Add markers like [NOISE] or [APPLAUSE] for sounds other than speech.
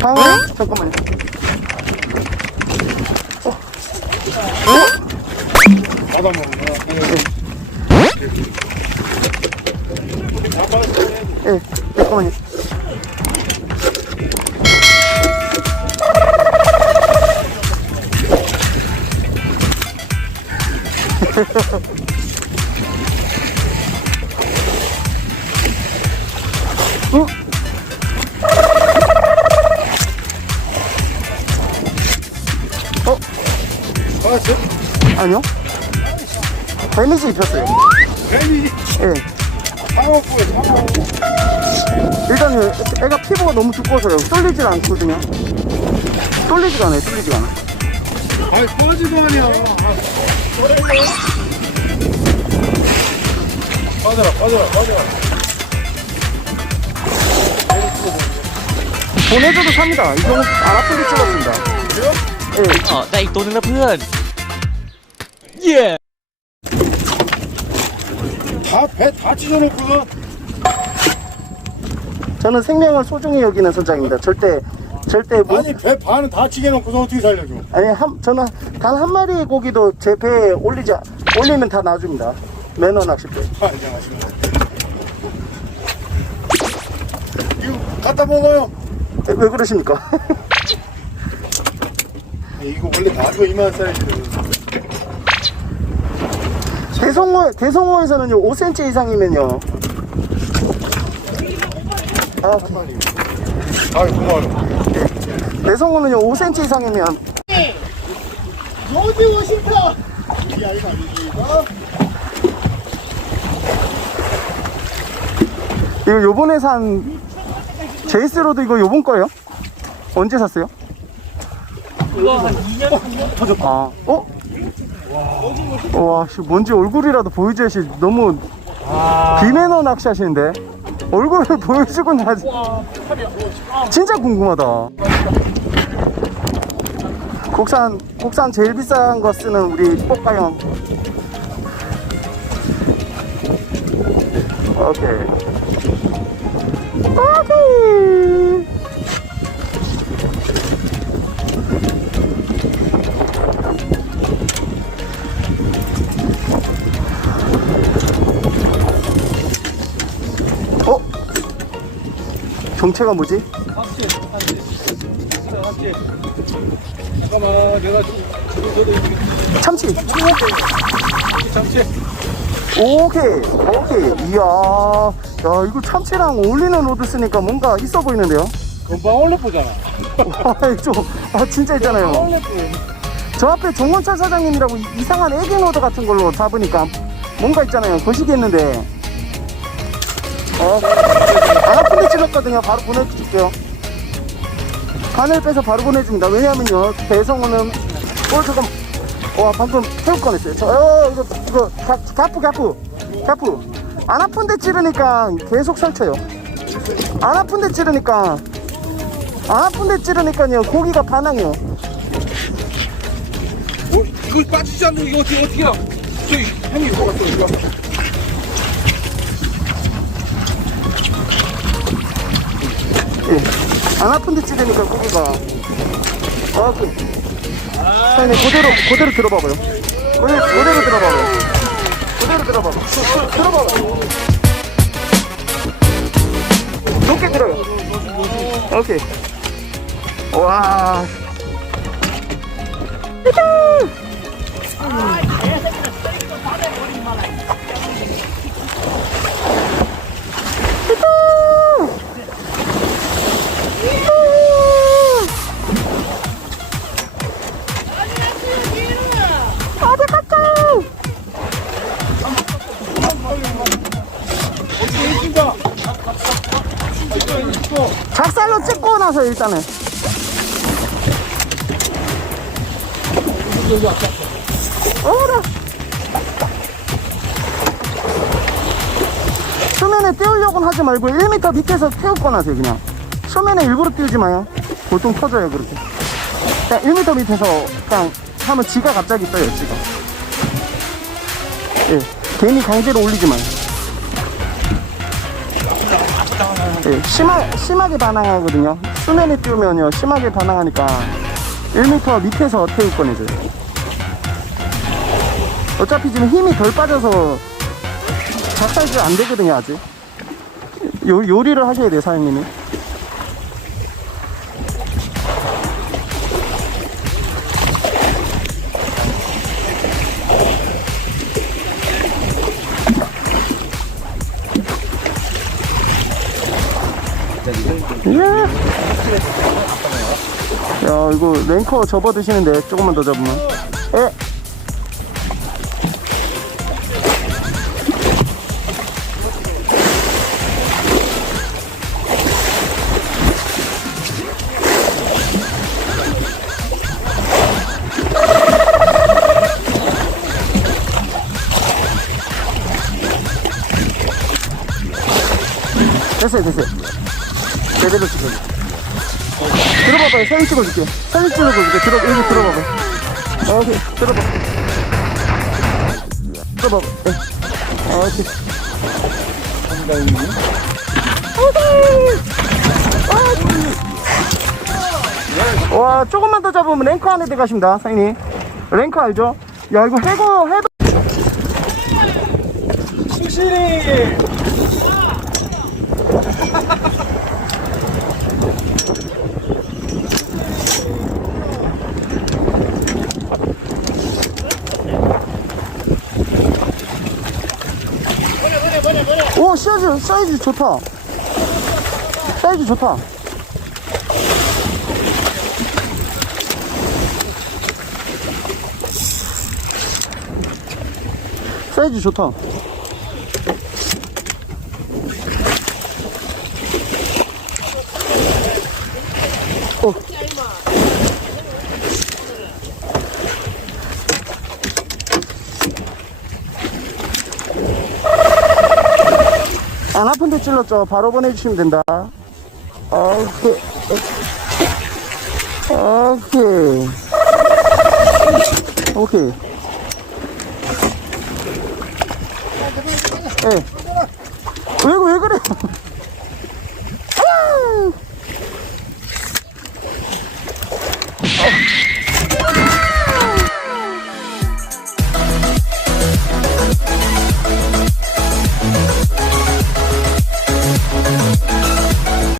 방어 잠깐만요. 예, 잠깐만요. [LAUGHS] 어? 알았어? 아니요. 데미지 입혔어요. 괜히 예. 상어구에 상어. 일단 애가 피부가 너무 두꺼워서요. 쏠리질 않거든요. 쏠리지가 않아요. 쏠리지가 않아. 아이 꺼지도 아니야. 빠져라 빠져라 빠져라. 보내줘도 삽니다. 이 정도 안 아프게 찍었습니다. 그래요? 예. อ๋อได้อีกตัวหนึงนะเพื่อน เย้ 다배 다 찢어놓고서 저는 생명을 소중히 여기는 선장입니다. 절대 절대 뭐, 아니 배 반은 다 찢어놓고서 어떻게 살려줘? 아니 한, 저는 단 한 마리의 고기도 제 배에 올리지 않- 올리면 다 놔줍니다. 매너 낚싯배. 아. 이거 갖다 먹어요. 에, 왜 그러십니까? [LAUGHS] 이거 원래 나도 이만 사이즈. 대성호 대성호에서는요 5cm 이상이면요. 아, 아이 고마워. 대성호는요 5cm 이상이면 어디 오신다? 이 아이가 아니지가? 이거 요번에 산 제이스로드 이거 요번 거예요? 언제 샀어요? 이거 한 2년 터졌다 아, 어? 와, 씨, 뭔지 얼굴이라도 보여줘야지. 너무 비매너 낚시하시는데? 얼굴을 [LAUGHS] 보여주고 나 진짜 궁금하다. 국산, 국산 제일 비싼 거 쓰는 우리 뽀까형. 오케이. 오케이. 정체가 뭐지? 합체 합체. 합체. 잠깐만 내가 지금 저도 이렇게 참치. 참치. 오케이. 오케이. 이야. 야, 이거 참치랑 어울리는 로드 쓰니까 뭔가 있어 보이는데요? 금방 올려 보잖아. 와, 좀, 아, 진짜 있잖아요. 저 앞에 정원철 사장님이라고 이- 이상한 애기 로드 같은 걸로 잡으니까 뭔가 있잖아요. 거시기 했는데. 어, 안 아픈데 찔렀거든요. 바로 보내줄게요. 간을 빼서 바로 보내줍니다. 왜냐면요, 배성우는, 어, 잠깐, 와, 방금 태울 뻔했어요. 저, 어, 이거, 이거, 가, 가프, 가프, 가프. 안 아픈데 찌르니까 계속 설쳐요. 안 아픈데 찌르니까, 안 아픈데 찌르니까요, 고기가 반항해요. 어, 이거 빠지지 않는 이거 어떻게 어떻게야? 저기 형이 이거 갔어 이거. 안 아픈데 찌르니까 고기가. 아, 그. 사장님, 그대로, 그대로 들어봐봐요. 그대로, 그대로 들어봐봐요. 그대로 들어봐봐. 들- 들어봐봐. 높게 들어요. 오케이. 와. 작살로 찍고 나서 일단은. 어라 수면에 띄우려고는 하지 말고 1m 밑에서 태우고 나세요 그냥. 수면에 일부러 띄우지 마요. 보통 터져요 그렇게. 그냥 1m 밑에서 그냥 하면 지가 갑자기 떠요 지가. 예 괜히 강제로 올리지 마요 예, 심하, 심하게 반항하거든요. 수면에 띄우면요, 심하게 반항하니까 1m 밑에서 태울 꺼내줘요. 어차피 지금 힘이 덜 빠져서 작살이 안 되거든요, 아직. 요, 요리를 하셔야 돼요, 사장님이. 야, 이거 랭커 접어 드시는데 조금만 더 잡으면. 예. 됐어요, 됐어요. 제대로 찍어. 들어봐봐요. 사진 찍어줄게. 사진 찍어줄게. 들어, 여기 들어봐봐. 어, 오케이. 들어봐. 들어봐봐. 네. 어, 오케이. 아, 와, 조금만 더 잡으면 랭커 안에 들어가십니다, 사장님. 랭커 알죠? 야, 이거 해고, 해도. 심실이. 오, 사이즈, 사이즈 좋다. 사이즈 좋다. 사이즈 좋다. 어. 안 아픈 데 찔렀죠? 바로 보내주시면 된다. 오케이. 오케이. 오케이.